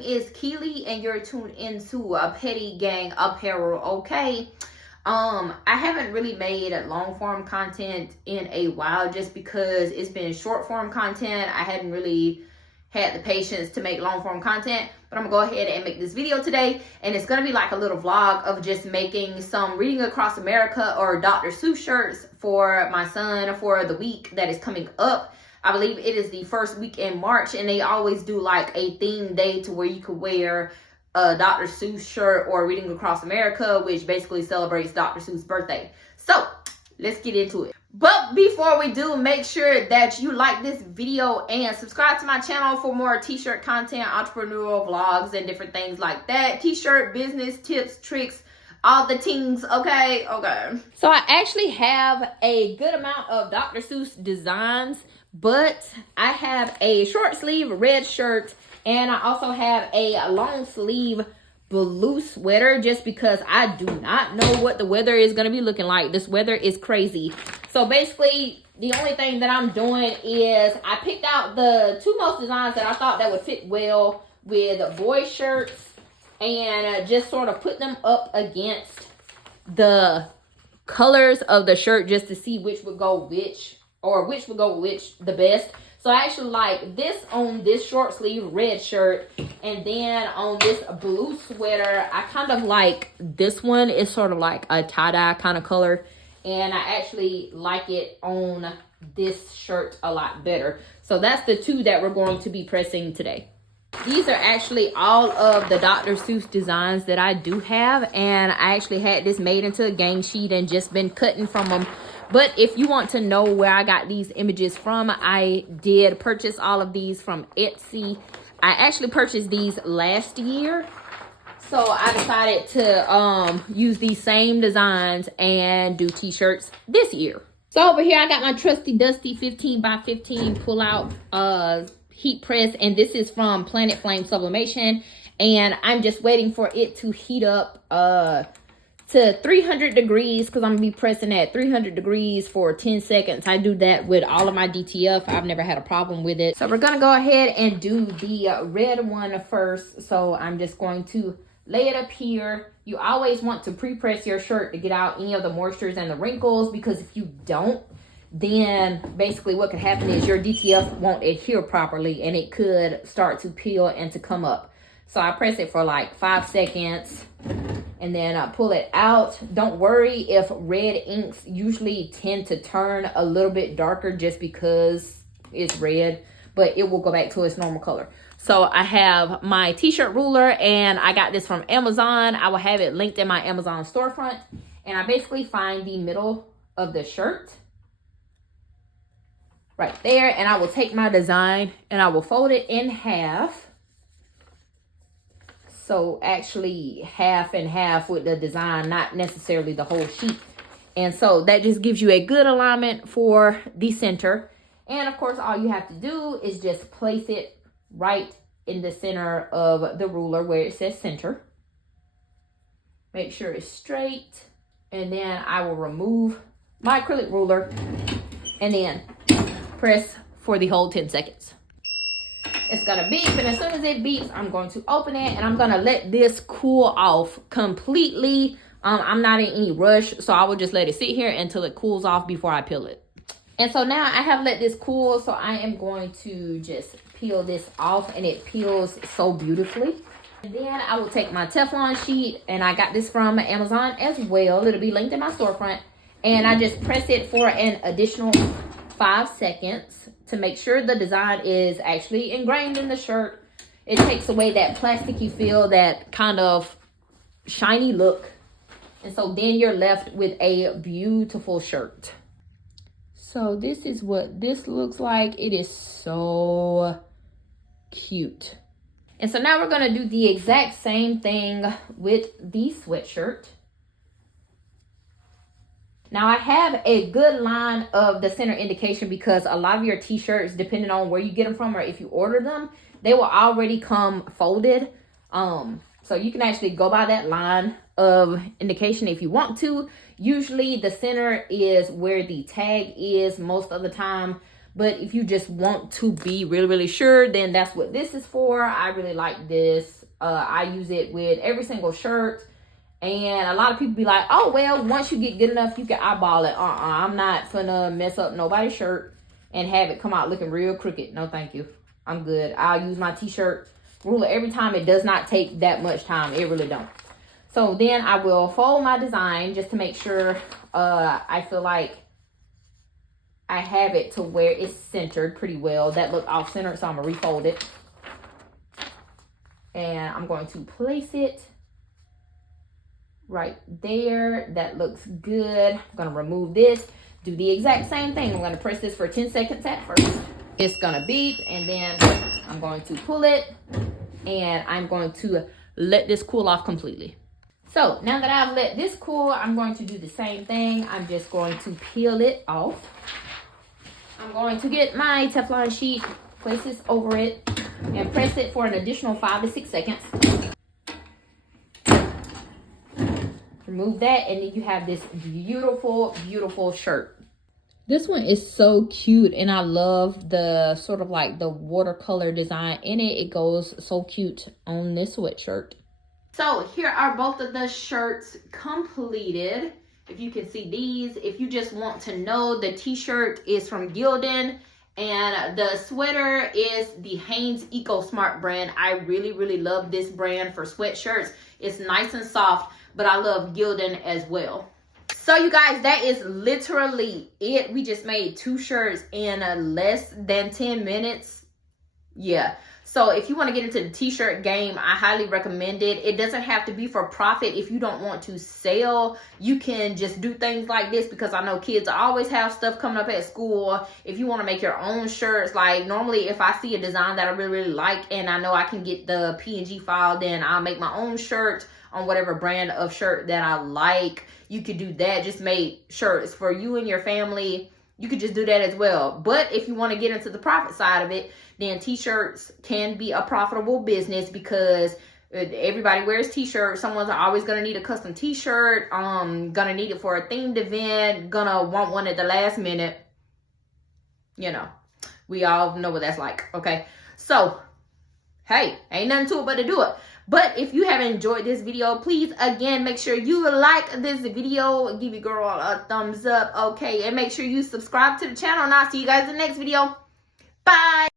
name is Keely and you're tuned into a Petty Gang Apparel, okay? I haven't really made long form content in a while just because it's been short form content. I hadn't really had the patience to make long form content, but I'm gonna go ahead and make this video today, and it's gonna be like a little vlog of just making some Reading Across America or Dr. Suess shirts for my son for the week that is coming up. I believe it is the first week in March, and they always do like a theme day to where you could wear a Dr. Suess shirt or Reading Across America, which basically celebrates Dr. Suess' birthday. So let's get into it. But before we do, make sure that you like this video and subscribe to my channel for more t-shirt content, entrepreneurial vlogs, and different things like that. T-shirt business tips, tricks, all the things, okay? Okay. So I actually have a good amount of Dr. Suess designs, but I have a short sleeve red shirt, and I also have a long sleeve blue sweater just because I do not know what the weather is going to be looking like. This weather is crazy. So basically, the only thing that I'm doing is I picked out the two most designs that I thought that would fit well with boy shirts, and just sort of put them up against the colors of the shirt just to see which would go which, or which would go which the best. So I actually like this on this short sleeve red shirt, and then on this blue sweater, I kind of like this one. It's sort of like a tie-dye kind of color, and I actually like it on this shirt a lot better. So that's the two that we're going to be pressing today. These are actually all of the Dr. Suess designs that I do have, and I actually had this made into a gang sheet and just been cutting from them. But if you want to know where I got these images from, I did purchase all of these from Etsy. I actually purchased these last year, so I decided to use these same designs and do t-shirts this year. So over here I got my trusty dusty 15 by 15 pull out heat press, and this is from Planet Flame Sublimation, and I'm just waiting for it to heat up to 300 degrees because I'm gonna be pressing at 300 degrees for 10 seconds. I do that with all of my DTF. I've never had a problem with it. So we're gonna go ahead and do the red one first. So I'm just going to lay it up here. You always want to pre-press your shirt to get out any of the moistures and the wrinkles, because if you don't, then basically what could happen is your DTF won't adhere properly and it could start to peel and to come up. So I press it for like 5 seconds and then I pull it out. Don't worry if red inks usually tend to turn a little bit darker just because it's red, but it will go back to its normal color. So I have my t-shirt ruler, and I got this from Amazon. I will have it linked in my Amazon storefront. And I basically find the middle of the shirt right there, and I will take my design and I will fold it in half. So actually half and half with the design, not necessarily the whole sheet. And so that just gives you a good alignment for the center. And of course, all you have to do is just place it right in the center of the ruler where it says center. Make sure it's straight. And then I will remove my acrylic ruler and then press for the whole 10 seconds. It's gonna beep, and as soon as it beeps, I'm going to open it and I'm gonna let this cool off completely. I'm not in any rush, so I will just let it sit here until it cools off before I peel it. And so now I have let this cool, so I am going to just peel this off, and it peels so beautifully. And then I will take my Teflon sheet, and I got this from Amazon as well. It'll be linked in my storefront. And I just press it for an additional 5 seconds to make sure the design is actually ingrained in the shirt. It takes away that plasticky feel, that kind of shiny look. And so then you're left with a beautiful shirt. So this is what this looks like. It is so cute. And so now we're gonna do the exact same thing with the sweatshirt. Now I have a good line of the center indication because a lot of your t-shirts, depending on where you get them from or if you order them, they will already come folded. So you can actually go by that line of indication if you want to. Usually the center is where the tag is most of the time, But if you just want to be really, really sure, then that's what this is for. I really like this. I use it with every single shirt. And a lot of people be like, oh, well, once you get good enough, you can eyeball it. I'm not finna mess up nobody's shirt and have it come out looking real crooked. No, thank you. I'm good. I'll use my t-shirt ruler every time. It does not take that much time. It really don't. So then I will fold my design just to make sure I feel like I have it to where it's centered pretty well. That looked off centered, so I'm gonna refold it. And I'm going to place it right there. That looks good. I'm gonna remove this, do the exact same thing. I'm gonna press this for 10 seconds at first. It's gonna beep, and then I'm going to pull it, and I'm going to let this cool off completely. So now that I've let this cool, I'm going to do the same thing. I'm just going to peel it off. I'm going to get my Teflon sheet, place this over it, and press it for an additional 5 to 6 seconds. Remove that, and then you have this beautiful, beautiful shirt. This one is so cute, and I love the sort of like the watercolor design in it. It goes so cute on this sweatshirt. So here are both of the shirts completed. If you can see these, if you just want to know, the t-shirt is from Gildan, and the sweater is the Hanes Eco Smart brand. I really, really love this brand for sweatshirts. It's nice and soft, but I love Gildan as well. So you guys, that is literally it. We just made 2 shirts in less than 10 minutes. Yeah. So if you want to get into the t-shirt game, I highly recommend it. It doesn't have to be for profit. If you don't want to sell, you can just do things like this, because I know kids always have stuff coming up at school. If you want to make your own shirts, like normally if I see a design that I really, really like and I know I can get the PNG file, then I'll make my own shirt on whatever brand of shirt that I like. You could do that. Just make shirts for you and your family. You could just do that as well. But if you want to get into the profit side of it, then t-shirts can be a profitable business, because everybody wears t-shirts. Someone's always going to need a custom t-shirt. Gonna need it for a themed event. Gonna want one at the last minute. You know, we all know what that's like. Okay. So, hey, ain't nothing to it but to do it. But if you have enjoyed this video, please, again, make sure you like this video. Give your girl a thumbs up, okay? And make sure you subscribe to the channel, and I'll see you guys in the next video. Bye!